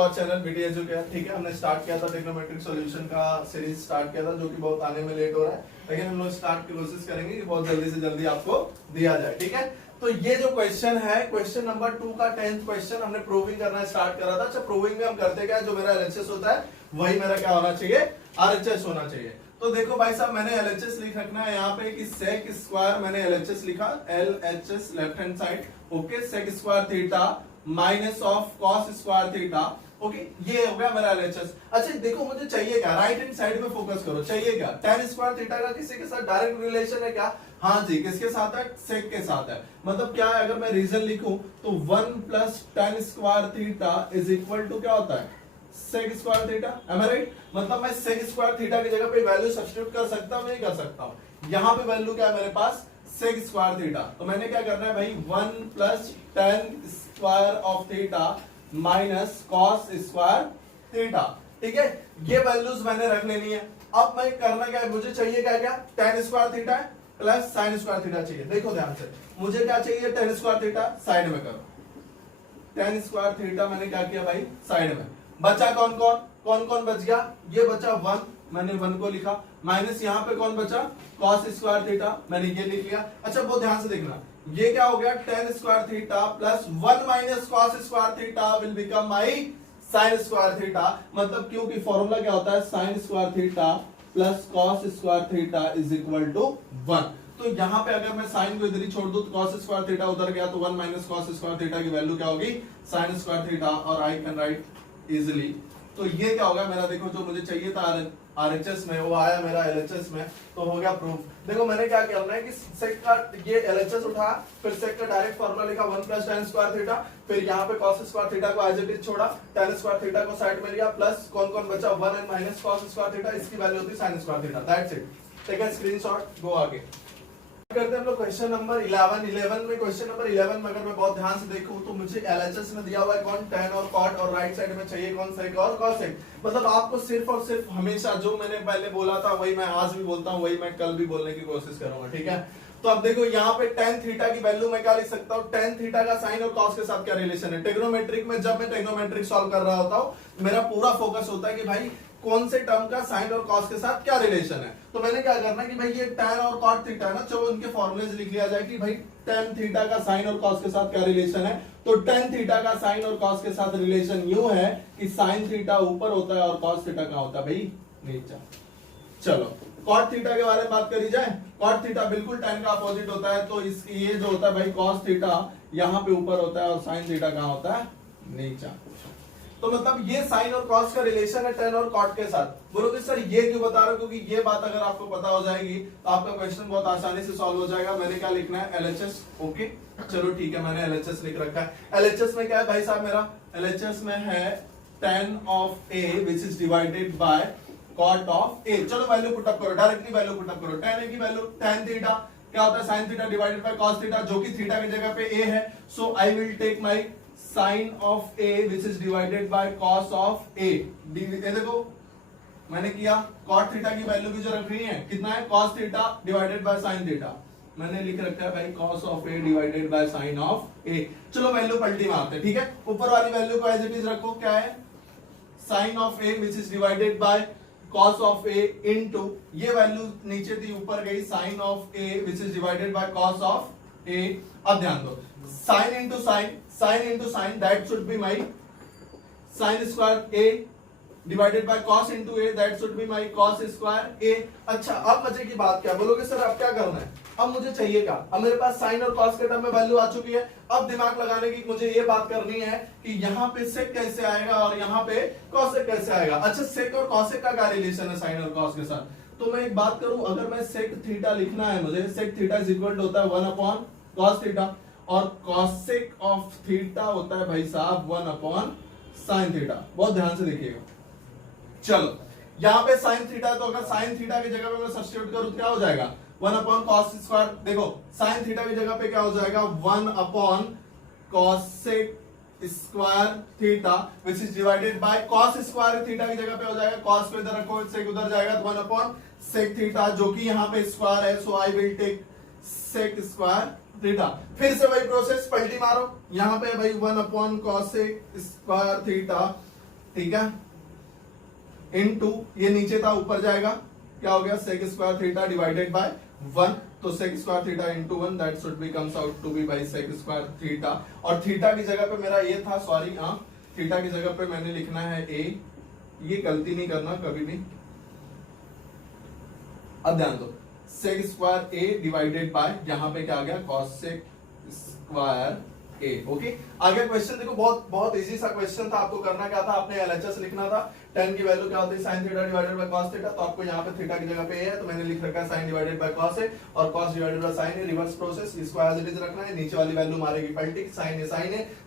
Our channel BT educare. ठीक है, हमने स्टार्ट किया था ट्रिग्नोमेट्रिक सॉल्यूशन का सीरीज स्टार्ट किया था, जो कि बहुत आने में लेट हो रहा है, लेकिन हम लोग स्टार्ट की कोशिश करेंगे कि बहुत जल्दी से जल्दी आपको दिया जाए। ठीक है, तो ये जो क्वेश्चन है, क्वेश्चन नंबर 2 का 10th क्वेश्चन हमने प्रूविंग करना स्टार्ट करा था। अच्छा, प्रूविंग में हम करते क्या है, जो मेरा एलएचएस होता है वही मेरा क्या होना चाहिए, आरएचएस होना चाहिए। तो देखो भाई साहब, मैंने एलएचएस लिख रखना है यहाँ पे कि सेक स्क्वायर, मैंने एलएचएस लिखा LHS left hand side, okay, sec square theta minus of cos square theta, okay, ये हो गया मेरा एलएचएस। अच्छा देखो, मुझे चाहिए क्या, राइट हैंड साइड में फोकस करो, चाहिए क्या, tan स्क्वायर थीटा का किसी के साथ डायरेक्ट रिलेशन है क्या? हाँ जी, किसके साथ है, सेक के साथ है। मतलब क्या है, अगर मैं रीजन लिखूं तो 1 plus tan square theta is equal to क्या होता है, sec square theta. Am I right? मतलब मैं सेक स्क्वायर थीटा की जगह पे वैल्यू सब्स्टिट्यूट कर सकता हूं, नहीं कर सकता हूं? यहाँ पे वैल्यू क्या है मेरे पास, सेक स्क्वायर थीटा। तो मैंने क्या करना है भाई, 1 plus tan square of theta minus cos square theta. ठीक है, ये वैल्यूज मैंने रख लेनी है। अब मैं करना क्या है, मुझे चाहिए क्या क्या, tan square theta plus sign square theta चाहिए। देखो ध्यान से, मुझे क्या चाहिए, tan स्क्वायर थीटा साइड में करो, tan स्क्वायर थीटा मैंने क्या किया भाई, साइड में। बचा कौन कौन, कौन कौन बच गया, ये बचा 1, मैंने 1 को लिखा, माइनस यहाँ पे कौन बचा, cos स्क्वायर थीटा, मैंने ये लिख लिया। अच्छा बहुत ध्यान से देखना, ये क्या हो गया, tan square theta plus 1 minus cos square theta will become my sin square theta. मतलब क्योंकि फॉर्मूला क्या होता है, sin square theta plus cos square theta is equal to 1। तो यहाँ पे अगर मैं साइन को इधर ही छोड़ दूं तो cos स्क्वायर थीटा उधर गया, तो 1 माइनस cos स्क्वायर थीटा की वैल्यू क्या होगी, sin स्क्वायर थीटा, और आई कैन राइट इजिली। तो ये क्या होगा मेरा, देखो जो मुझे चाहिए था आरएचएस में वो आया मेरा एलएचएस में, तो हो गया प्रूफ। देखो मैंने क्या करना है कि सेक का ये एलएचएस उठा, फिर सेक का डायरेक्ट फार्मूला लिखा 1 प्लस tan स्क्वायर थीटा, फिर यहाँ पे cos स्क्वायर थीटा को एज इट इज छोड़ा, tan स्क्वायर थीटा को साइड में लिया, प्लस कौन कौन बचा, 1 and minus cos square theta, इसकी वैल्यू होती है sin square theta. That's it, take a screenshot, go आगे करते हैं हम लोग क्वेश्चन नंबर 11 में। क्वेश्चन नंबर 11 में अगर मैं बहुत ध्यान से देखूं तो मुझे एलएचएस में दिया हुआ है कौन, tan और cot, और राइट साइड में चाहिए कौन, sec और cosec। मतलब आपको सिर्फ और सिर्फ हमेशा जो मैंने पहले बोला था वही मैं आज भी बोलता हूं, वही मैं कल भी बोलने की कोशिश करूंगा। ठीक है, तो अब देखो यहाँ पे tan थीटा की वैल्यू मैं क्या लिख सकता हूँ, tan थीटा का साइन और cos के साथ क्या रिलेशन है। ट्रिग्नोमेट्रिक में जब मैं ट्रिग्नोमेट्रिक सॉल्व कर रहा होता हूँ, मेरा पूरा फोकस होता है कि भाई कौन से टर्म का साइन और कॉस के साथ क्या रिलेशन है। तो मैंने क्या करना है कि भाई ये tan और cot थीटा है ना, चलो उनके फॉर्मूलेज लिख लिया जाए कि भाई tan थीटा का साइन और कॉस के साथ क्या रिलेशन है। तो tan थीटा का साइन और कॉस के साथ रिलेशन यूं है कि साइन थीटा ऊपर होता है और कॉस थीटा कहां होता है भाई, नीचे। चलो cot थीटा के बारे में बात करी जाए, cot थीटा बिल्कुल tan का अपोजिट होता है, तो इसकी ये जो होता है भाई cos थीटा यहाँ पे ऊपर होता है और sin थीटा कहां होता है, नीचे। तो मतलब ये साइन और कॉस का रिलेशन है tan और cot के साथ। बोलोगे सर ये क्यों बता रहे हो, क्योंकि ये बात अगर आपको पता हो जाएगी तो आपका क्वेश्चन बहुत आसानी से सॉल्व हो जाएगा। मैंने क्या लिखना है, एलएचएस, ओके, चलो ठीक है, मैंने एलएचएस लिख रखा है। एलएचएस में क्या है भाई साहब, मेरा एलएचएस में है tan of a which is divided by cot of a। चलो वैल्यू पुट अप करो, डायरेक्टली वैल्यू पुट अप करो। tan a की वैल्यू tan थीटा क्या होता है, sin theta divided by cos theta, जो कि थीटा की जगह पे a है, so I will take my sin of a which is divided by cos of a। ये देखो मैंने किया, cot थीटा की वैल्यू भी जो रख रही है कितना है, cos theta divided by sin theta, मैंने लिख रखा है भाई cos of a divided by sin of a। चलो वैल्यू पलटी मारते हैं, ठीक है, ऊपर वाली वैल्यू को एज इट इज रखो, क्या है, sin of a which is divided by cos of a into, ये वैल्यू नीचे थी ऊपर गई, sin of a which is divided by cos of a। अब ध्यान दो, sin into sin, that should be my sin square a divided by cos into a, that should be my cos square a। अच्छा अब मजे की बात क्या, बोलोगे सर अब क्या करना है, अब मुझे चाहिए क्या, अब मेरे पास sin और cos के टर्म में वैल्यू आ चुकी है। अब दिमाग लगाने की मुझे ये बात करनी है कि यहाँ पे sec कैसे आएगा और यहाँ पे cosec कैसे आएगा। अच्छा sec और cosec का क्या रिलेशन है sin और cos के साथ, तो मैं एक बात करूं, अगर मैं sec थीटा लिखना है मुझे, sec theta is equal to होता है 1 अपॉन cos थीटा, और cosec ऑफ थीटा होता है भाई साहब 1 अपॉन sin थीटा। बहुत ध्यान से देखिएगा, चलो यहाँ पे sin थीटा, तो अगर sin थीटा की जगह पे मैं सब्स्टिट्यूट करूं क्या हो जाएगा, 1 अपॉन cos स्क्वायर। देखो sin थीटा की जगह पे क्या हो जाएगा, 1 upon cosec square theta which is divided by cos square theta की जगह पे हो जाएगा, cos को इधर रखो, sec उधर जाएगा, तो 1 अपॉन sec थीटा, जो कि यहाँ पे स्क्वायर है, so I will take sec square theta. फिर से वही प्रोसेस, पलटी मारो, यहाँ पे भाई 1 अपॉन cosec स्क्वायर थीटा ठीक है, इनटू ये नीचे था ऊपर जाएगा, क्या हो गया sec square theta divided by 1, तो sec square theta into 1 that should be comes out to be by sec square theta. और थीटा की जगह पे मेरा ये था, सॉरी हाँ, थीटा की जगह पे मैंने लिखना है a, ये गलती नहीं करना कभी भी। अब ध्यान दो, sec square a divided by यहां पे क्या आ गया cos स्क्वायर a। ओके, आगे क्वेश्चन देखो, बहुत बहुत इजी सा क्वेश्चन था। आपको करना क्या था, आपने एलएचएस लिखना था। tan की वैल्यू क्या होती है, sin theta divided by cos theta, तो आपको यहाँ पे थीटा की जगह पे a है तो मैंने लिख रखा है sin डिवाइडेड बाय cos है, और cos डिवाइडेड बाय sin है, रिवर्स प्रोसेस, इसको एज इट इज रखना है। नीचे वाली वैल्यू मारेगी पलटी, sin है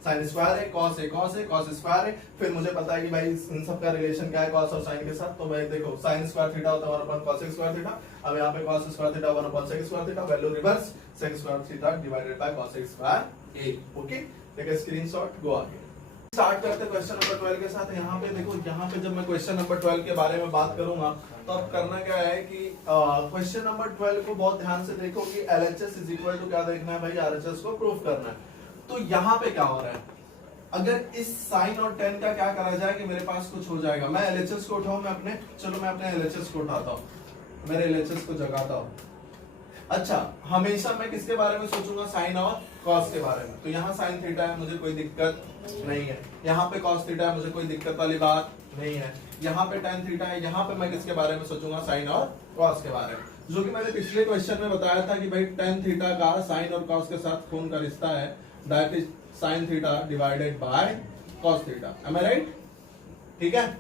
sin स्क्वायर है, cos है cos स्क्वायर है। फिर मुझे पता है कि भाई इन सब का रिलेशन क्या है cos और sin के साथ, तो मैं देखो sin स्क्वायर थीटा होता है 1/cos स्क्वायर थीटा, अब यहाँ पे cos square theta 1/sec square theta, value reverse sec square theta divided by cos square a। Okay, take a screenshot, go आगे। स्टार्ट करते हैं क्वेश्चन नंबर 12 के साथ। यहाँ पे देखो, यहाँ पे जब मैं क्वेश्चन नंबर 12 के बारे में बात करूंगा तो अब करना क्या है कि क्वेश्चन नंबर 12 को बहुत ध्यान से देखो कि LHS इज इक्वल टू क्या देखना है भाई, RHS को प्रूव करना है। तो यहाँ पे क्या हो रहा है, अगर इस साइन और टेन का क्या करा जाए कि मेरे पास कुछ हो जाएगा। मैं LHS को उठाऊं, मैं अपने, चलो मैं अपने LHS को उठाता हूँ, मेरे LHS को जगाता हूँ। अच्छा, हमेशा मैं किसके बारे में सोचूंगा, साइन और कॉस के बारे में। तो यहाँ साइन थीटा है, मुझे कोई दिक्कत नहीं है। यहाँ पे कॉस थीटा है, मुझे कोई दिक्कत वाली बात नहीं है। यहाँ पे टेन थीटा है, यहाँ पे मैं किसके बारे में सोचूंगा, साइन और कॉस के बारे में। जो कि मैंने पिछले क्वेश्चन में बताया था कि भाई टेन थीटा का साइन और कॉस के साथ खून का रिश्ता है, that is sine theta divided by cos theta. Am I right? ठीक है,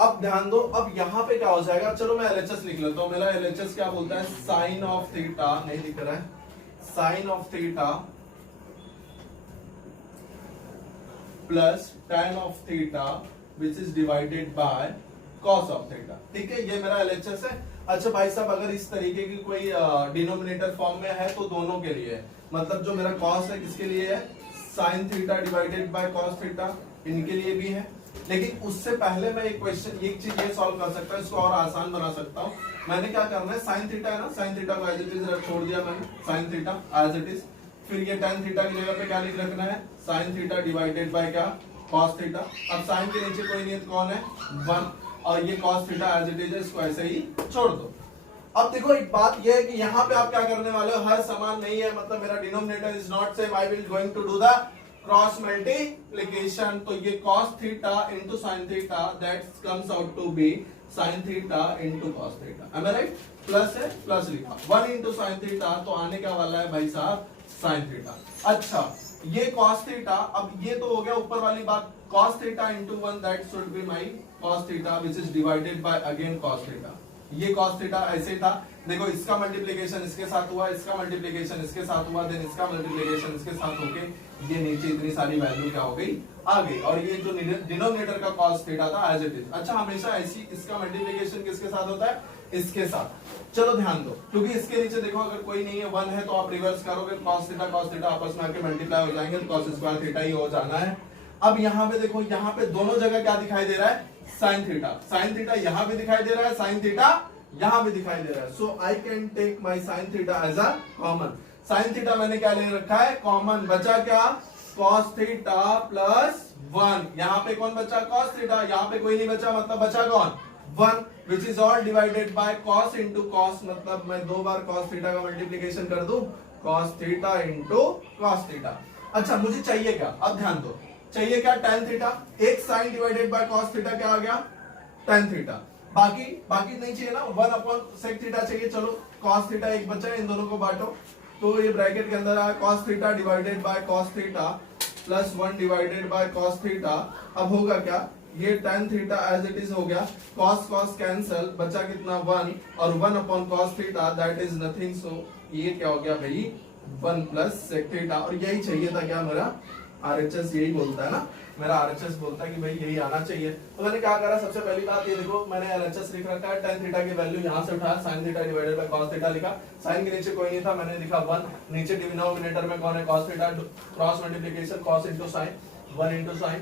अब ध्यान दो, अब यहां पे क्या हो जाएगा, चलो मैं LHS लिख लेता हूं। मेरा LHS क्या बोलता है, साइन ऑफ थीटा, नहीं लिख रहा है, sine of theta plus tan of theta which is divided by cos of theta. ठीक है, ये मेरा LHS है। अच्छा भाई साहब, अगर इस तरीके की कोई डिनोमिनेटर फॉर्म में है तो दोनों के लिए है, मतलब जो मेरा कॉस है किसके लिए है, sine theta divided by cos theta, इनके लिए भी है। लेकिन उससे पहले मैं एक क्वेश्चन, एक चीज ये सॉल्व कर सकता हूँ, इसको और आसान बना सकता हूँ। मैंने क्या करना है, साइन थीटा है ना, साइन थीटा को एज इट इज छोड़ दिया मैंने, sine theta as it is. फिर ये टेन थीटा की जगह पे क्या लिख रखना है, साइन थीटा डिवाइडेड बाय क्या, कॉस थीटा। अब साइन के नीचे कोई नहीं है, कौन है, 1, और ये cos theta as it is, इसको ऐसे ही छोड़ दो। अब देखो एक बात ये है कि यहाँ पे आप क्या करने वाले हो, हर समान नहीं है, मतलब मेरा denominator is not same, I will going to do the cross multiplication. तो ये cos theta into sine theta, that comes out to be sine theta into cos theta. Am I right? Plus है, plus लिखा, 1 into sine theta, तो आने का वाला है भाई साहब साइन थीटा। अच्छा, ये cos थीटा, अब ये तो हो गया ऊपर वाली बात, cos theta into 1 that should be my cos theta which is divided bye again cos theta. ये cos थीटा ऐसे था, देखो इसका मल्टीप्लिकेशन इसके साथ हुआ, इसका मल्टीप्लिकेशन इसके साथ हुआ, देन इसका मल्टीप्लिकेशन इसके साथ होके ये नीचे इतनी सारी वैल्यू क्या हो गई, आ गई। और ये जो डिनोमिनेटर का cos थीटा था एज इट इज। अच्छा, हमेशा ऐसी इसका मल्टीप्लिकेशन किसके साथ होता है, इसके साथ। चलो ध्यान दो, क्योंकि इसके नीचे देखो अगर कोई नहीं है, 1 है, तो आप रिवर्स करोगे, cos थीटा आपस में आके मल्टीप्लाई हो जाएंगे, तो cos स्क्वायर थीटा ही हो जाना है। अब यहाँ पे देखो, यहाँ पे दोनों जगह क्या दिखाई दे रहा है, साइन थीटा। साइन थीटा यहाँ भी दिखाई दे रहा है, साइन थीटा यहाँ भी दिखाई दे रहा है। So I can take my sine theta as a common. Sine theta मैंने क्या ले रखा है, कॉमन। बचा क्या, cos थीटा प्लस 1। यहाँ पे कौन बचा, cos थीटा, यहाँ पे कोई नहीं बचा, मतलब बचा कौन, 1, which is all divided by cos into cos, मतलब मैं 2 बार cos थीटा का मल्टीप्लीकेशन कर दूं, cos theta into cos theta. अच्छा, मुझे चाहिए क्या, अब ध्यान दो, चाहिए क्या, tan थीटा। एक sine divided by cos theta क्या आ गया, tan थीटा। बाकी नहीं चाहिए ना, 1/sec थीटा चाहिए। चलो cos थीटा एक बचा है, इन दोनों को बांटो, तो ये ब्रैकेट के अंदर आया cos theta divided by cos theta plus 1 divided by cos theta. अब होगा क्या, ये tan theta as it is हो गया, cos कैंसल, बचा कितना, 1, और 1/cos theta that is nothing. So ये क्या हो गया भाई, 1/sec थीटा। और यही चाहिए था क्या, मेरा RHS यही बोलता है ना, मेरा RHS बोलता है कि भाई यही आना चाहिए। तो मैंने क्या करा, सबसे पहली बात ये देखो, मैंने LHS लिख रखा है, tan थीटा की वैल्यू यहां से उठाया, sin theta divided by cos theta लिखा। sin के नीचे कोई नहीं था, मैंने लिखा 1, नीचे डिनोमिनेटर में कौन है, cos theta, cross multiplication cos into sin, 1 into sin।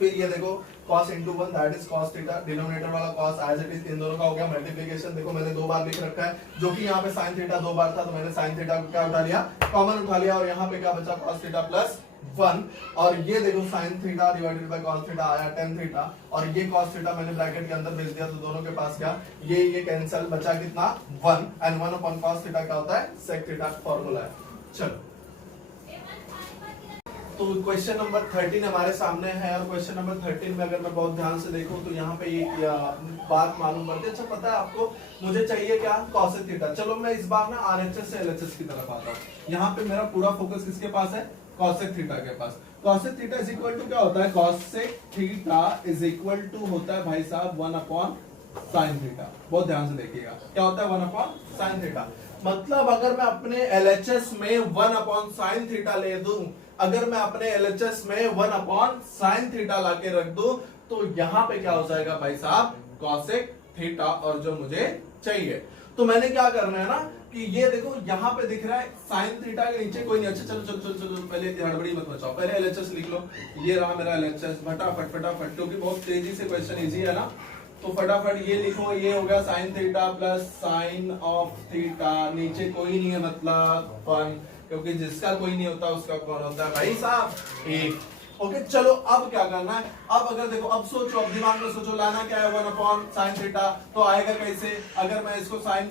फिर ये देखो cos into 1 that is cos theta, denominator वाला cos एज इट इज, इन दोनों का हो गया मल्टीप्लिकेशन। देखो मैंने 2 बार लिख रखा है, जो कि यहाँ पे sin थीटा 2 बार था, तो मैंने sin थीटा को क्या उठा लिया, कॉमन उठा लिया, और यहाँ पे क्या बचा, cos थीटा प्लस 1 और ये देखो sin theta divided by cos theta आया tan थीटा और ये cos थीटा मैंने ब्रैकेट के अंदर भेज दिया तो दोनों के पास क्या ये कैंसिल बचा कितना 1 एंड 1 अपॉन cos थीटा क्या होता है sec थीटा फॉर्मूला है। चलो तो क्वेश्चन नंबर 13 हमारे सामने है और क्वेश्चन नंबर 13 में अगर मैं बहुत ध्यान से देखूं तो यहाँ पे एक बात मालूम पड़ती है। अच्छा पता है आपको मुझे चाहिए क्या cosec थीटा। चलो मैं इस बार ना RHS से LHS की तरफ आता हूँ। यहाँ पे मेरा पूरा फोकस किसके पास है cosec थीटा के पास। cosec theta is equal to क्या होता है cosec theta is equal to होता है भाई साहब 1 अपॉन sin थीटा। बहुत ध्यान से देखिएगा क्या होता है 1 अपॉन sin थीटा। मतलब अगर मैं अपने LHS में 1 अपॉन sin थीटा ले दूं, अगर मैं अपने LHS में 1 अपॉन sin थीटा लाके रख दूं तो यहाँ पे क्या हो जाएगा भाई साहब cosec थीटा और जो मुझे चाहिए। तो मैंने क्या करना है ना कि ये देखो यहाँ पे दिख रहा है sin थीटा के नीचे कोई नहीं। अच्छा चलो चलो चलो चलो पहले हड़बड़ी मत मचाओ, पहले LHS लिख लो। ये रहा मेरा LHS फटाफट फटाफट क्योंकि बहुत तेजी से क्वेश्चन इजी है ना तो फटाफट ये लिखो। ये हो गया sin theta plus sign of theta, नीचे कोई नहीं है मतलब 1 क्योंकि जिसका कोई नहीं होता उसका कौन होता है भाई साहब 1। ओके चलो अब क्या करना है, अब अगर देखो अब सोचो, अब दिमाग में सोचो लाना क्या है 1 अपॉन sin थीटा तो आएगा कैसे। अगर मैं इसको sin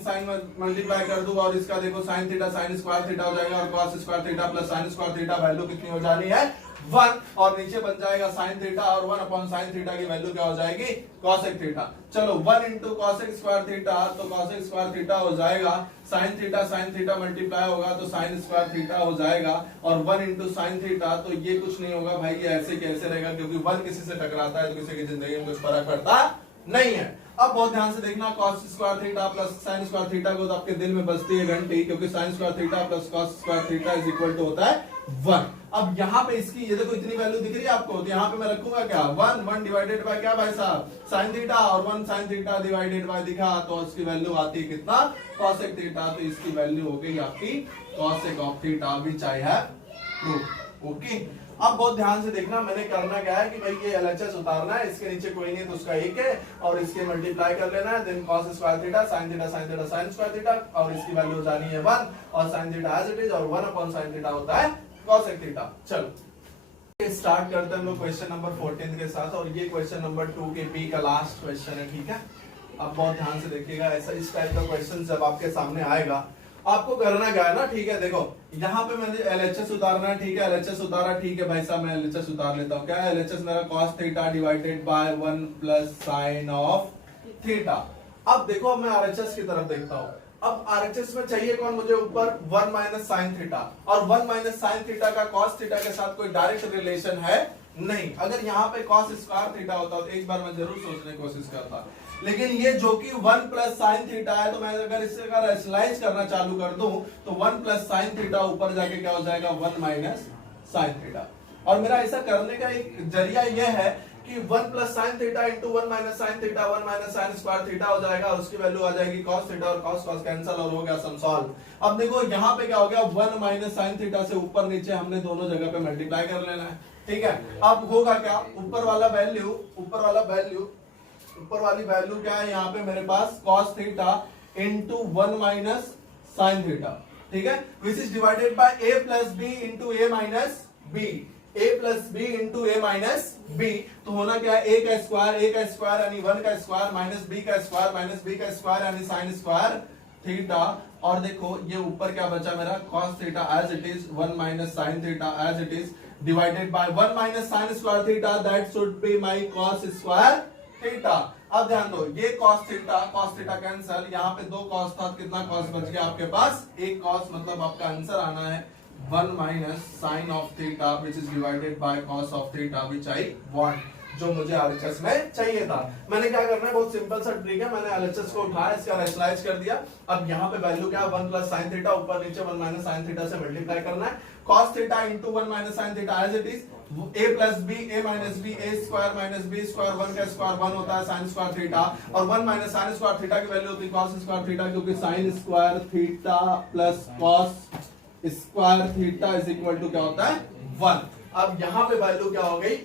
मल्टीप्लाई कर दूं और इसका देखो sin theta sin square theta हो जाएगा और cos square theta plus sin square theta value कितनी हो जानी है 1 और नीचे बन जाएगा sin थीटा और 1 अपॉन sin थीटा की वैल्यू क्या हो जाएगी cosec थीटा। चलो 1 इंटू cosec स्क्वायर थीटा तो cosec स्क्वायर थीटा हो जाएगा sin थीटा मल्टीप्लाई होगा तो sin स्क्वायर थीटा हो जाएगा और 1 इंटू sin थीटा तो ये कुछ नहीं होगा भाई, ये ऐसे कैसे रहेगा क्योंकि 1 किसी से टकराता है तो किसी की जिंदगी में कुछ फर्क पड़ता नहीं है। अब बहुत ध्यान से देखना cos square theta plus sin square theta को तो आपके दिल में बजती है घंटी क्योंकि sin square theta plus cos square theta is equal to होता है 1। अब यहाँ पे इसकी ये देखो इतनी वैल्यू दिख रही है आपको तो यहाँ पे मैं रखूंगा क्या 1 डिवाइडेड बाय क्या भाई साहब sin थीटा और 1 sin थीटा डिवाइडेड बाय दिखा तो इसकी वैल्यू आती है कितना cosec थीटा तो इसकी वैल्यू हो गई आपकी cosec of theta which I have proved. Okay अब बहुत ध्यान से देखना मैंने करना क्या है कि भाई ये LHS उतारना है, इसके नीचे कोई नहीं तो उसका 1 है और इसके मल्टीप्लाई कर लेना है then cos square theta sin square theta और इसकी वैल्यू हो जानी है 1 और sin theta as it is और 1 अपॉन sin थीटा होता है cosec थीटा। चलो स्टार्ट करते हैं हम लोग क्वेश्चन नंबर 14 के साथ और ये क्वेश्चन नंबर 2 के बी का लास्ट क्वेश्चन है। ठीक है अब बहुत ध्यान से देखिएगा, ऐसा इस टाइप का क्वेश्चन जब आपके सामने आएगा आपको करना क्या है ना। ठीक है देखो यहाँ पे मैंने LHS उतारना है। ठीक है LHS उतारा, ठीक है भाई साहब मैं LHS उतार लेता हूँ। क्या है LHS मेरा cos theta divided by 1 plus sign of theta. अब देखो मैं RHS की तरफ देखता हूँ। अब RHS में चाहिए कौन मुझे ऊपर 1 माइनस साइन थीटा और 1 माइनस साइन थीटा का cos थीटा के साथ कोई डायरेक्ट रिलेशन है नहीं। अगर यहाँ पे cos स्क्वायर थीटा होता तो एक बार मैं जरूर सोचने की कोशिश करता, लेकिन ये जो कि 1 प्लस साइन थीटा है तो मैं अगर इससे अगर रेशनलाइज करना चालू कर दूं तो 1 प्लस साइन थीटा ऊपर जाके क्या हो जाएगा 1 माइनस साइन थीटा। और मेरा ऐसा करने का एक जरिया यह है कि 1 plus sign theta into 1 minus sine theta 1 minus sine square theta हो जाएगा और उसकी वैल्यू आ जाएगी cos थीटा और cos cos कैंसिल और हो गया सम सॉल्व। अब देखो यहाँ पे क्या हो गया 1 माइनस साइन थीटा से ऊपर नीचे हमने दोनों जगह पे मल्टीप्लाई कर लेना है। ठीक है अब होगा क्या ऊपर वाली वैल्यू क्या है यहाँ पे मेरे पास cos theta into 1 minus sine theta. ठीक है which is divided by a plus B into a minus B, a plus B into a minus B. तो होना क्या है a का स्क्वायर यानी 1 का स्क्वायर माइनस b का स्क्वायर यानी साइन स्क्वायर थीटा। और देखो ये ऊपर क्या बचा मेरा cos theta as it is 1 minus sine theta as it is divided by 1 minus sine square theta that should be my cos square theta. अब ध्यान दो ये cos थीटा कैंसिल, यहाँ पे 2 cos था कितना cos बच गया आपके पास एक cos, मतलब आपका आंसर आना है 1 minus sine of theta which is divided by cos of theta which I want, जो मुझे RHS में चाहिए था। मैंने क्या करना है बहुत सिंपल सा ट्रिक है, मैंने LHS को उठाया इसका रेशनलाइज कर दिया। अब यहाँ पे वैल्यू क्या है 1 प्लस साइन थीटा ऊपर नीचे 1 माइनस साइन थीटा से मल्टीप्लाई करना है cos theta into 1 minus sine theta as it is a plus B a minus B a square minus B square 1 का स्क्वायर 1 होता है साइन स्क्वायर थीटा और 1 minus sine square theta की value होती है cos स्क्वायर थीटा क्योंकि sine square theta plus cos square theta is equal to क्या होता है 1। अब यहाँ पे वैल्यू क्या हो गई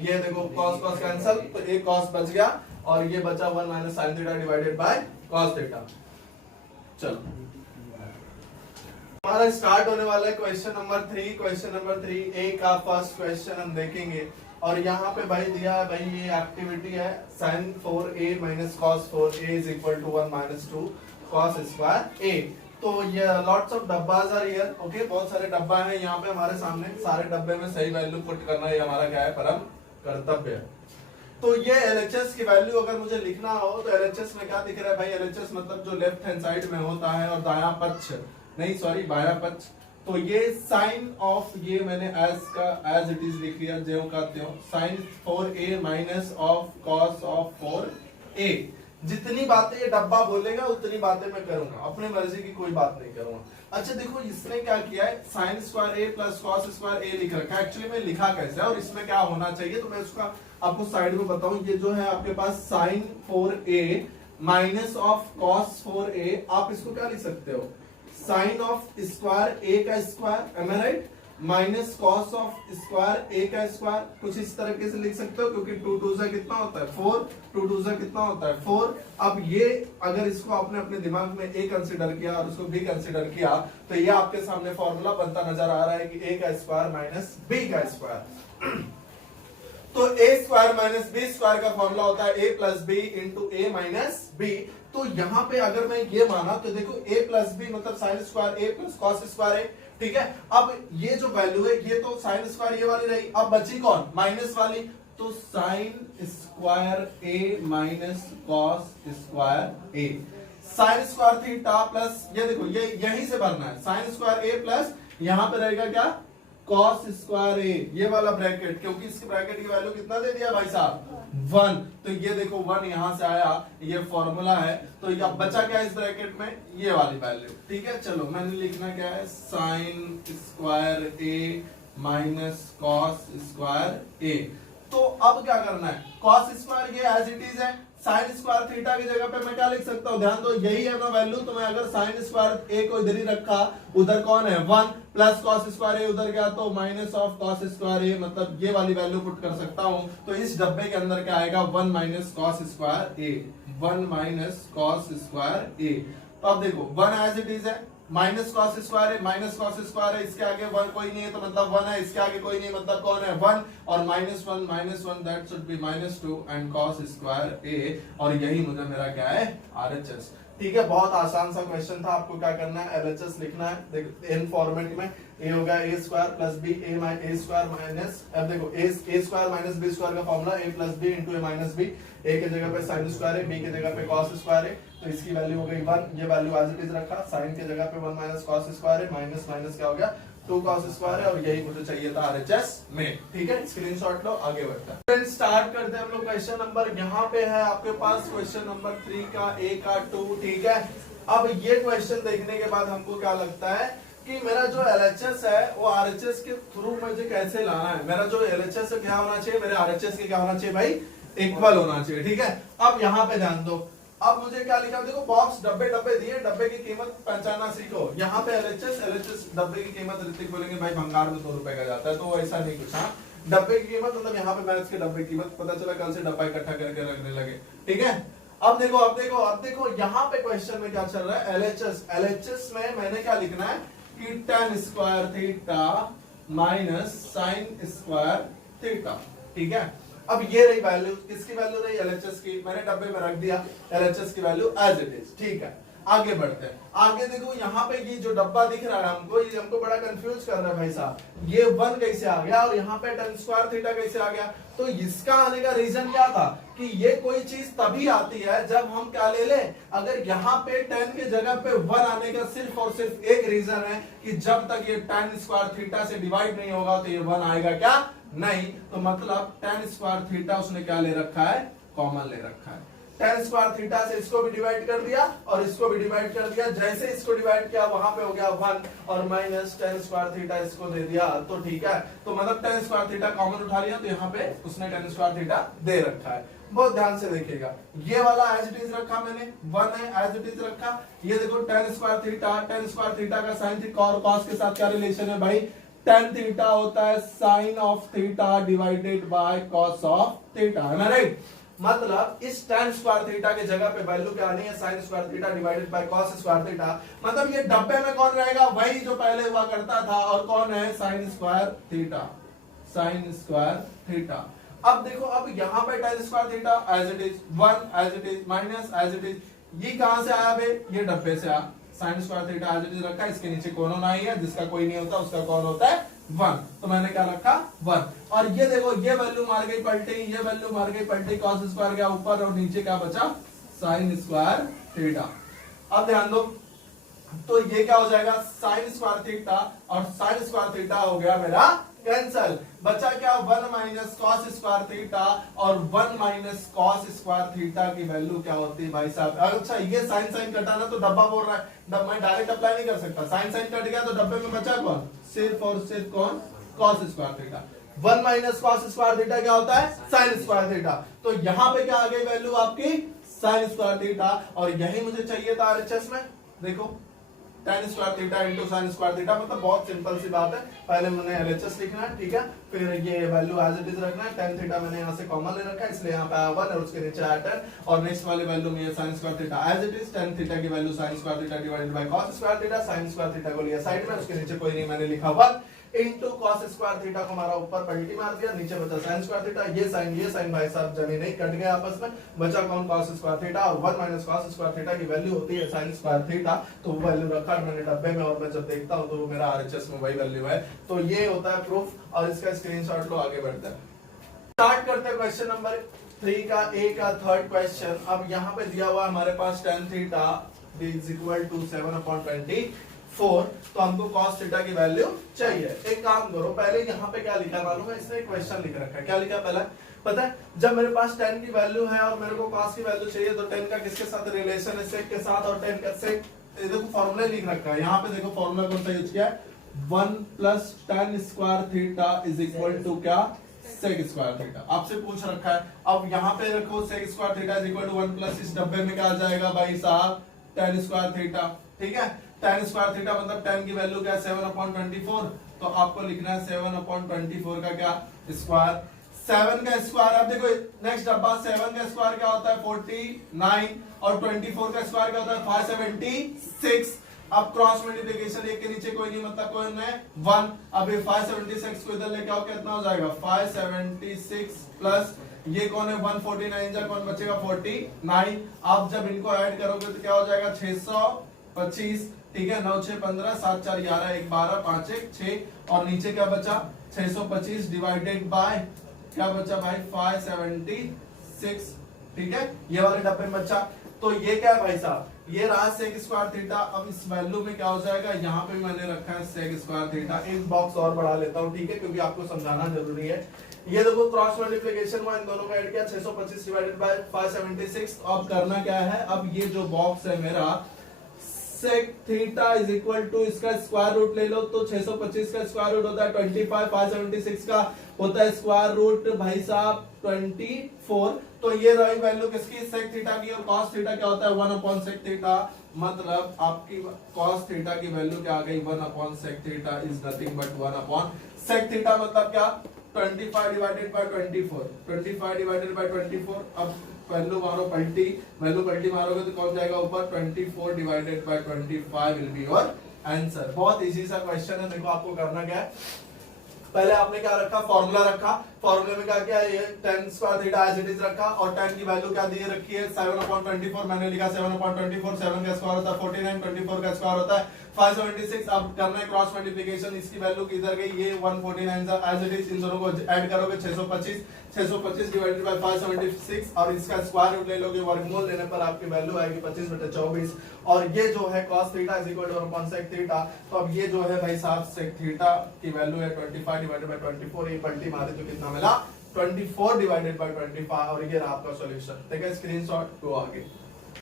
ये देखो cos कैंसिल तो एक cos बच गया और ये बचा 1 minus sine theta divided by cos theta. चलो हमारा स्टार्ट होने वाला है क्वेश्चन नंबर 3। क्वेश्चन नंबर 3 ए का फर्स्ट क्वेश्चन हम देखेंगे और यहाँ पे भाई दिया है भाई ये एक्टिविटी है sin 4a minus cos 4a is equal to 1 minus 2 cos square a। तो ये लॉट्स ऑफ डब्बाज आर हियर, ओके, बहुत सारे डब्बा हैं यहाँ पे हमारे सामने, सारे डब्बे में सही वैल्यू पुट करना ये हमारा क्या है, परम कर्तव्य है। तो ये LHS की वैल्यू अगर मुझे लिखना हो तो LHS में क्या दिख रहा है भाई, LHS मतलब जो लेफ्ट हैंड साइड में होता है और दायां पक्ष, नहीं सॉरी बायां पक्ष, तो ये साइन ऑफ, ये मैंने एज इट इज लिख लिया ज्यों का त्यों, sine 4a minus of cos of 4a। जितनी बातें ये डब्बा बोलेगा उतनी बातें मैं करूंगा, अपने मर्जी की कोई बात नहीं करूंगा। अच्छा देखो इसने क्या किया है, sine square a plus cos square a लिख रखा है। एक्चुअली में लिखा कैसे है और इसमें क्या होना चाहिए तो मैं उसका आपको साइड में बताऊं। ये जो है आपके पास sine 4a minus of cos 4a, आप इसको क्या लिख सकते हो, साइन ऑफ स्क्वायर a का स्क्वायर, am I right, minus cos of square a का स्क्वायर, कुछ इस तरीके से लिख सकते हो क्योंकि 2 2 से कितना होता है 4, 2 2 से कितना होता है 4। अब ये अगर इसको आपने अपने दिमाग में a कंसीडर किया और उसको b कंसीडर किया तो ये आपके सामने फॉर्मूला बनता नजर आ रहा है कि a का स्क्वायर माइनस b का स्क्वायर। तो a square minus b square का फॉर्मूला होता है a plus B into A minus B. तो यहाँ पे अगर मैं ये माना तो देखो a प्लस बी मतलब sine square a plus cos square a, ठीक है। अब ये जो वैल्यू है ये तो साइन स्क्वायर ये वाली रही, अब बची कौन, माइनस वाली, तो sine square a minus cos square a, sign square theta plus, ये देखो ये यहीं से भरना है, साइन स्क्वायर a प्लस यहाँ पे रहेगा क्या, कॉस स्क्वायर a, ये वाला ब्रैकेट, क्योंकि इसके ब्रैकेट की वैल्यू कितना दे दिया भाई साहब 1, तो ये देखो 1 यहां से आया, ये फॉर्मूला है। तो ये बचा क्या इस ब्रैकेट में, ये वाली वैल्यू, ठीक है। चलो मैंने लिखना क्या है, sine square a minus cos square a। तो अब क्या करना है, कॉस स्क्वायर ये एज इट इज है, साइन स्क्वायर थीटा की जगह पे मैं क्या लिख सकता हूँ, ध्यान दो यही है ना वैल्यू, तो मैं अगर साइन स्क्वायर a को इधर ही रखा, उधर कौन है 1, प्लस कॉस स्क्वायर a उधर गया तो minus of cos square a, मतलब ये वाली वैल्यू पुट कर सकता हूँ। तो इस डब्बे के अंदर क्या आएगा, 1 minus cos square a, 1 minus cos square a। तो अब देखो 1 एज इट इज है, माइनस कॉस स्क्वायर है, माइनस कॉस स्क्वायर है, इसके आगे 1 कोई नहीं है तो मतलब 1 है, इसके आगे कोई नहीं मतलब कौन है 1, और minus 1 that should B minus 2 and cos square a, और यही मुझे मेरा क्या है RHS, ठीक है। बहुत आसान सा क्वेश्चन था, आपको क्या करना है LHS लिखना है, देखो इन फॉर्मेट में a होगा a square plus b a square minus, अब देखो a square minus b square का formula a plus b into a minus b, a के जगह पे साइन स्क्वायर है, b के जगह पे कॉस स्क्वायर है, तो इसकी वैल्यू हो गई 1, ये वैल्यू एज इट इज रखा, साइन के जगह पे 1 माइनस कॉस स्क्वायर है, माइनस माइनस क्या हो गया 2 कॉस स्क्वायर है, और यही मुझे चाहिए था RHS में, ठीक है। स्क्रीनशॉट लो, आगे बढ़ते हैं। फ्रेंड्स स्टार्ट करते हैं हम लोग क्वेश्चन नंबर, यहाँ पे है आपके पास क्वेश्चन नंबर 3 का a का 2, ठीक है। अब ये क्वेश्चन देखने के बाद हमको क्या लगता है कि मेरा जो LHS है वो RHS के थ्रू मुझे कैसे लाना है, मेरा जो LHS है क्या होना चाहिए, मेरे RHS के क्या होना चाहिए भाई, इक्वल होना चाहिए, ठीक है। अब यहाँ पे ध्यान दो, अब मुझे क्या लिखा, देखो बॉक्स डब्बे डब्बे दिए, डब्बे की कीमत पहचानना सीखो। यहाँ पे LHS डब्बे की कीमत ऋतिक बोलेंगे भाई भंगार में 2 रुपए का जाता है, तो ऐसा नहीं कुछ, हाँ डब्बे की कीमत मतलब यहाँ पे मैथ्स के डब्बे की कीमत, पता चला कल से डब्बा इकट्ठा करके रखने लगे, ठीक है। अब देखो यहाँ पे क्वेश्चन में क्या चल रहा है, LHS में मैंने क्या लिखना है कि tan square theta minus sine square theta, ठीक है। अब ये रही वैल्यू, किसकी वैल्यू रही, LHS की, मैंने डब्बे में रख दिया LHS की वैल्यू एज इट इज, ठीक है। आगे बढ़ते हैं, आगे देखो यहाँ पे ये जो डब्बा दिख रहा है हमको, ये हमको बड़ा कंफ्यूज कर रहा है भाई साहब, ये 1 कैसे आ गया और यहाँ पे tan स्क्वायर थीटा कैसे आ गया। तो इसका आने का रीजन क्या था कि ये कोई चीज तभी आती है जब हम क्या ले लें, अगर यहाँ पे tan के जगह पे 1 आने का सिर्फ और सिर्फ एक रीजन है कि जब तक ये tan स्क्वायर थीटा से डिवाइड नहीं होगा तो ये 1 आएगा क्या, नहीं। तो मतलब tan स्क्वायर थीटा उसने क्या ले रखा है, कॉमन ले रखा है। tan स्क्वायर थीटा से इसको भी डिवाइड कर दिया और इसको भी डिवाइड कर दिया, जैसे इसको डिवाइड किया वहां पे हो गया 1 और माइनस tan स्क्वायर थीटा इसको दे दिया, तो ठीक है। तो मतलब tan स्क्वायर थीटा कॉमन उठा लिया, तो यहाँ पे उसने tan स्क्वायर थीटा दे रखा है। बहुत ध्यान से देखिएगा, ये वाला एज इट इज रखा मैंने, 1 है एज इट इज रखा। ये देखो tan स्क्वायर थीटा का साइन थीटा और कॉस के साथ क्या रिलेशन है भाई, tan थीटा होता है sine of theta divided by cos of theta, है ना, राइट। मतलब इस tan स्क्वायर थीटा की जगह पे वैल्यू क्या आनी है, sin square theta divided by cos square theta. मतलब ये डब्बे में कौन रहेगा, वही जो पहले हुआ करता था, और कौन है, sin square theta, sin square theta. अब देखो, अब यहाँ पे tan square theta as it is 1 as it is minus as it is, ये कहां से आया बे, ये डब्बे से आया। sin square theta as it is रखा, इसके नीचे कौन होना ही है, जिसका कोई नहीं होता उसका कौन होता है 1, तो मैंने क्या रखा 1। और ये देखो, ये वैल्यू मार गई पलटी, ये वैल्यू मार गई पलटी, cos स्क्वायर गया ऊपर और नीचे क्या बचा, sin स्क्वायर थीटा। अब ध्यान दो, तो ये क्या हो जाएगा, sin स्क्वायर थीटा और sin स्क्वायर थीटा हो गया मेरा कैंसल, बचा क्या 1 माइनस cos स्क्वायर थीटा, और 1 माइनस cos स्क्वायर थीटा की वैल्यू क्या होती है भाई साहब। अच्छा, ये साइन साइन कटाना तो डब्बा बोल रहा है, मैं डायरेक्ट अप्लाई नहीं कर सकता, साइन साइन कट गया तो डब्बे में बचा कौन, सिर्फ और सिर्फ कौन, cos square theta. 1 minus cos square theta क्या होता है, sin स्क्वायर थीटा। तो यहाँ पे क्या आ गई वैल्यू आपकी sin स्क्वायर थीटा, और यही मुझे चाहिए था आरएचएस में। देखो tan square theta into sin square theta, मतलब बहुत सिंपल सी बात है, पहले मैंने एलएचएस लिखना है, ठीक है, फिर ये वैल्यू एज इट इज रखना है। tan थीटा मैंने यहाँ से कॉमन ले रखा है, इसलिए यहाँ पे आया 1 और उसके नीचे आया 10, और नेक्स्ट वाली वैल्यू में ये sin square theta as it is, tan theta की value sin square theta divided by cos square theta, sin square theta को लिया साइड में, उसके नीचे कोई नहीं, मैंने लिखा 1 इंटू cos स्क्वायर थीटा को हमारा ऊपर पलटी मार दिया, नीचे बचा sin स्क्वायर थीटा, ये साइन भाई साहब जमी नहीं कट गए आपस में, बचा कौन, cos स्क्वायर थीटा, और 1 माइनस cos स्क्वायर थीटा की वैल्यू होती है sin स्क्वायर थीटा, तो वो वैल्यू रखा मैंने डब्बे में, और मैं जब देखता हूं तो वो मेरा आरएचएस में वही वैल्यू है। तो ये होता है प्रूफ, और इसका स्क्रीनशॉट लो, आगे बढ़ते हैं। स्टार्ट करते हैं क्वेश्चन नंबर 3 का, ए का थर्ड क्वेश्चन। अब यहाँ पे दिया हुआ हमारे पास tan theta is equal to 7/24, तो हमको cos थीटा की वैल्यू चाहिए। एक काम करो, पहले यहाँ पे क्या लिखा मालूम है, इसने एक क्वेश्चन लिख रखा है, क्या लिखा पहला पता है, जब मेरे पास tan की वैल्यू है और मेरे को cos की वैल्यू चाहिए, तो tan का किसके साथ रिलेशन है, sec के साथ, और tan का sec, देखो फॉर्मूला लिख रखा है यहाँ पे, देखो फॉर्मूला कौन सा यूज किया है, 1 plus tan square theta is equal to क्या, sec स्क्वायर थीटा, आपसे पूछ रखा है। अब यहाँ पे रखो sec square theta is equal to 1 plus, इस डब्बे में क्या आ जाएगा भाई साहब, tan स्क्वायर थीटा, ठीक है, tan स्क्वायर थीटा मतलब tan की वैल्यू क्या है 7/24, तो आपको लिखना है 7/24 का क्या स्क्वायर, 7 का स्क्वायर। अब देखो नेक्स्ट डब्बा, 7 का स्क्वायर क्या होता है 49, और 24 का स्क्वायर क्या होता है 576। अब क्रॉस मल्टीप्लिकेशन, एक के नीचे कोई नहीं, मतलब कोई नहीं 1। अब ये 576 को इधर लेके आओ, कितना हो जाएगा 576 प्लस ये कौन है 149, जा कौन बचेगा 49। अब जब इनको ऐड करोगे तो क्या हो जाएगा 625, ठीक है, 9 6 15 7 4 11 1 12 5 1 6, और नीचे क्या बचा 625 डिवाइडेड बाय क्या बचा भाई 576, ठीक है, ये वाले डब्बे में बचा। तो ये क्या है भाई साहब, ये रहा sec स्क्वायर थीटा। अब इस वैल्यू में क्या हो जाएगा, यहाँ पे मैंने रखा है sec स्क्वायर थीटा, एक बॉक्स और बढ़ा लेता हूँ, ठीक है, क्योंकि आपको समझाना जरूरी है। ये देखो क्रॉस मल्टीप्लिकेशन में इन दोनों को ऐड किया, 625 डिवाइडेड बाय 576। अब करना क्या है, अब ये जो बॉक्स है मेरा sec theta is equal to, इसका स्क्वायर रूट ले लो, तो 625 का स्क्वायर रूट होता है 25, 576 का होता है स्क्वायर रूट भाई साहब 24। तो ये रही वैल्यू किसकी, sec थीटा की, और cos थीटा क्या होता है 1/sec थीटा, मतलब आपकी cos थीटा की वैल्यू क्या आ गई 1/sec theta is nothing but 1/sec theta, मतलब क्या 25 डिवाइडेड बाय 24, 25 डिवाइडेड बाय 24। अब वैल्यू मारो पलटी, वैल्यू पलटी मारोगे तो कौन जाएगा ऊपर, 24 divided by 25 will be your answer. बहुत इजी सा क्वेश्चन है। देखो आपको करना क्या है, पहले आपने क्या रखा, फॉर्मूला रखा, फॉर्मूले में क्या किया, ये tan square theta as it is रखा, और tan की वैल्यू क्या दी रखी है 7/24, मैंने लिखा 7/24, 7 का स्क्वायर होता है 49, 24 का स्क्वायर होता है 576। अब करना है क्रॉस मल्टीप्लिकेशन, इसकी वैल्यू किधर गई, ये 149 एज इट इज, इन दोनों को ऐड करोगे 625 डिवाइडेड बाय 576, और इसका स्क्वायर रूट ले लोगे, वर्गमूल लेने पर आपकी वैल्यू आएगी 25/24, और ये जो है cos theta is equal to 1/sec theta. तो अब ये जो है भाई साहब sec थीटा की वैल्यू है 25 डिवाइडेड बाय 24, ये पलटी मारे तो कितना मिला 24 डिवाइडेड बाय 25, और ये रहा आपका सॉल्यूशन। ठीक है, स्क्रीनशॉट को आगे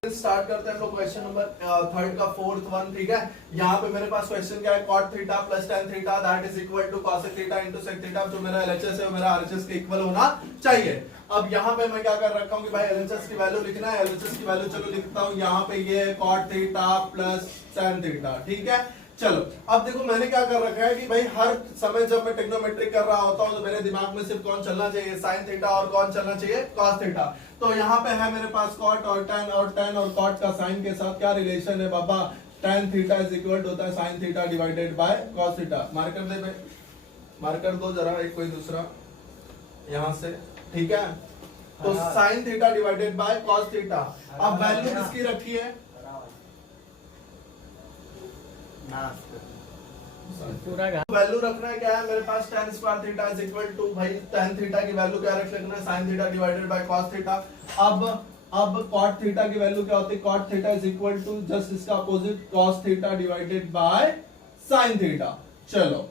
स्टार्ट करते हैं हम लोग क्वेश्चन नंबर थर्ड का फोर्थ वन, ठीक है। यहाँ पे मेरे पास क्वेश्चन क्या है, cot theta plus tan theta that is equal to cosec theta into sec theta, जो मेरा LHS है वो मेरा RHS के इक्वल होना चाहिए। अब यहाँ पे मैं क्या कर रखा हूँ कि भाई LHS की वैल्यू लिखना है, LHS की वैल्यू चलो लिखता हूँ, यहाँ पे ये है cot theta plus tan theta, ठीक है। चलो अब देखो मैंने क्या कर रखा है कि भाई हर समय जब मैं ट्रिग्नोमेट्री कर रहा होता हूं तो मेरे दिमाग में सिर्फ कौन चलना चाहिए, साइन थीटा, और कौन चलना चाहिए, कॉस थीटा। तो यहाँ पे है मेरे पास कॉट और टेन, और टेन और कॉट का साइन के साथ क्या रिलेशन है बाबा, tan theta is equal to होता है sine theta divided by cos theta. Marker दे भाई, मार्कर दो जरा एक कोई दूसरा यहां से, ठीक है। तो sign theta divided by cos theta. अब वैल्यू किसकी रखी है, पूरा वैल्यू रखना है क्या है मेरे पास, tan square theta is equal to भाई tan थीटा की वैल्यू क्या रख लेना है, sin theta divided by cos theta. अब cot थीटा की वैल्यू क्या होती है, cot theta is equal to just इसका opposite cos theta divided by sin theta. चलो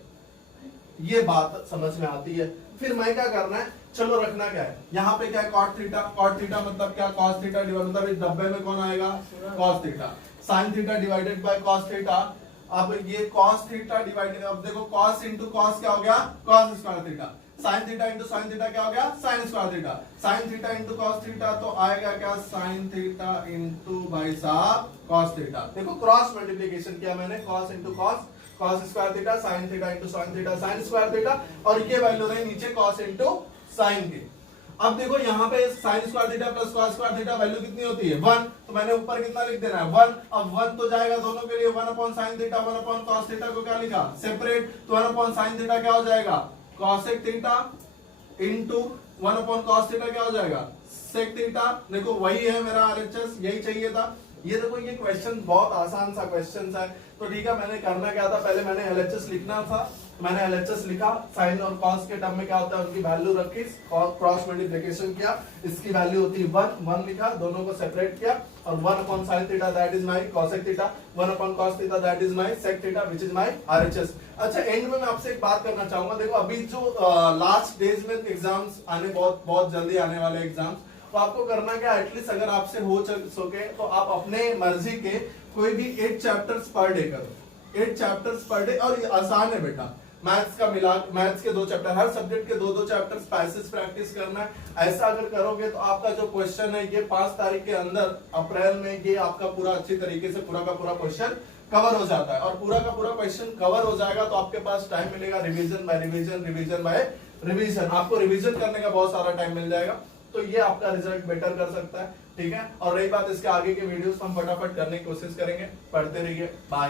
ये बात समझ में आती है। फिर मैं क्या करना है, चलो रखना क्या है, यहाँ पे क्या है cot थीटा मतलब क्या, cos थीटा डिवाइड मतलब इस डब्बे में कौन आएगा, cos theta. sin theta divided by cos theta. अब ये cos थीटा डिवाइडेड, अब देखो cos इंटू cos क्या हो गया, cos square theta. sin theta into sin theta क्या हो गया, sin square theta. sin theta into cos theta तो आएगा क्या, sin थीटा इंटू भाई साहब cos थीटा। देखो क्रॉस मल्टीप्लिकेशन किया मैंने, cos into cos square theta, sin theta into sin theta sin square theta, और ये वैल्यू रही नीचे cos इंटू sin की। अब देखो यहाँ पे sin square theta plus cos square theta value कितनी होती है, 1। तो मैंने ऊपर कितना लिख देना है, 1। अब 1 तो जाएगा दोनों के लिए, 1 upon sin theta 1 upon cos theta को क्या लिखा, सेपरेट। तो 1 अपॉन sin थीटा क्या हो जाएगा, cosec theta into 1 upon cos theta क्या हो जाएगा, sec थीटा। देखो वही है मेरा RHS, यही चाहिए था। ये देखो ये क्वेश्चन बहुत आसान सा क्वेश्चन है। तो ठीक है, मैंने करना क्या था, पहले मैंने LHS लिखना था, मैंने LHS लिखा, साइन और कॉस के टर्म में क्या होता है उनकी वैल्यू रखी, क्रॉस मल्टीप्लिकेशन किया, इसकी वैल्यू होती है 1 लिखा, दोनों को सेपरेट किया, और 1 upon sine theta that is my cosec theta, 1 upon cos theta that is my sec theta which is my RHS। अच्छा एंड में मैं आपसे एक बात करना चाहूंगा, देखो अभी जो लास्ट डेज में एग्जाम्स आने बहुत जल्दी आने वाले एग्जाम्स, तो आपको करना क्या, एटलीस्ट अगर आपसे हो सके तो आप अपने मर्जी के कोई भी 8 चैप्टर्स पर डे करो, 8 चैप्टर्स पर डे। और ये आसान है बेटा, मैथ्स का मिला, मैथ्स के 2 चैप्टर, हर सब्जेक्ट के 2-2 चैप्टर्स पैसेज प्रैक्टिस करना है। ऐसा अगर करोगे तो आपका जो क्वेश्चन है ये 5 तारीख के अंदर अप्रैल में ये आपका पूरा अच्छी तरीके से पूरा का पूरा क्वेश्चन कवर हो जाता है। और पूरा का पूरा क्वेश्चन कवर हो जाएगा तो आपके पास टाइम मिलेगा revision by revision, revision by revision, आपको रिवीजन करने का बहुत सारा टाइम मिल जाएगा। तो ये आपका रिजल्ट बेटर कर सकता है, ठीक है। और रही बात इसके आगे के वीडियोस, हम फटाफट करने की कोशिश करेंगे। पढ़ते रहिए, बाय।